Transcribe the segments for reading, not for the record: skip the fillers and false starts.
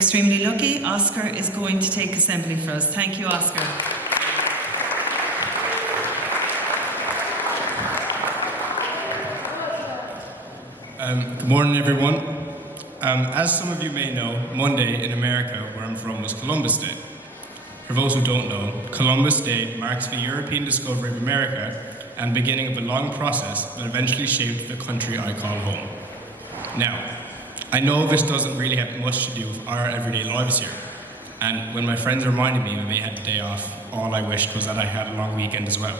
Extremely lucky. Oskar is going to take assembly for us. Thank you, Oskar. Good morning, everyone. As some of you may know, Monday in America, where I'm from, was Columbus Day. For those who don't know, Columbus Day marks the European discovery of America and beginning of a long process that eventually shaped the country I call home. Now, I know this doesn't really have much to do with our everyday lives here, and when my friends reminded me when they had the day off, all I wished was that I had a long weekend as well.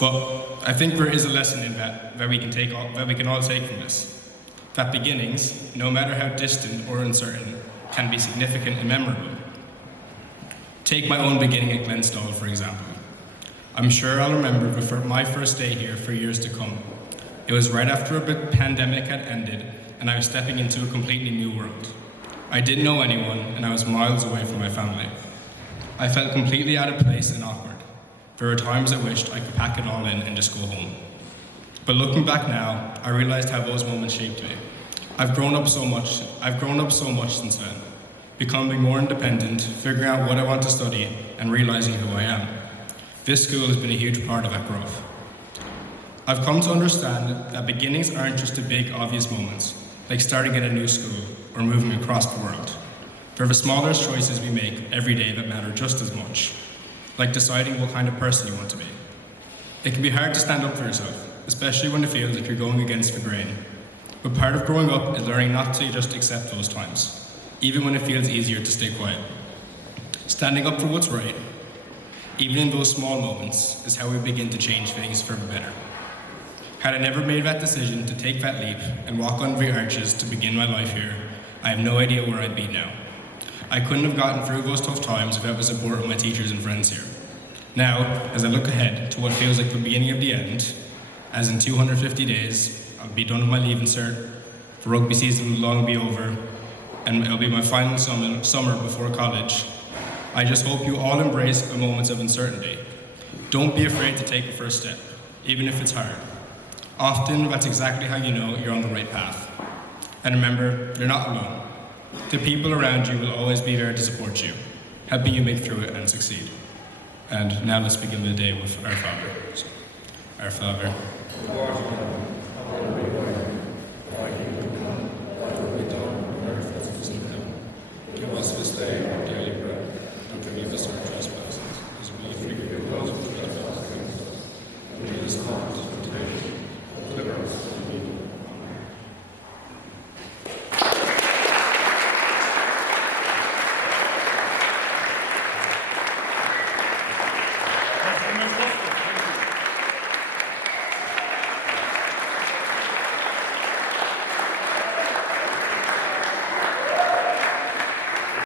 But I think there is a lesson in that we can all take from this. That beginnings, no matter how distant or uncertain, can be significant and memorable. Take my own beginning at Glenstall, for example. I'm sure I'll remember my first day here for years to come. It was right after a pandemic had ended, and I was stepping into a completely new world. I didn't know anyone, and I was miles away from my family. I felt completely out of place and awkward. There were times I wished I could pack it all in and just go home. But looking back now, I realized how those moments shaped me. I've grown up so much since then, becoming more independent, figuring out what I want to study, and realizing who I am. This school has been a huge part of that growth. I've come to understand that beginnings aren't just the big, obvious moments, like starting at a new school or moving across the world. They're the smaller choices we make every day that matter just as much, like deciding what kind of person you want to be. It can be hard to stand up for yourself, especially when it feels like you're going against the grain. But part of growing up is learning not to just accept those times, even when it feels easier to stay quiet. Standing up for what's right, even in those small moments, is how we begin to change things for the better. Had I never made that decision to take that leap and walk under the arches to begin my life here, I have no idea where I'd be now. I couldn't have gotten through those tough times without the support of my teachers and friends here. Now, as I look ahead to what feels like the beginning of the end, as in 250 days, I'll be done with my leaving cert, the rugby season will long be over, and it'll be my final summer before college. I just hope you all embrace the moments of uncertainty. Don't be afraid to take the first step, even if it's hard. Often, that's exactly how you know you're on the right path. And remember, you're not alone. The people around you will always be there to support you, helping you make through it and succeed. And now let's begin the day with our Father. Our Father.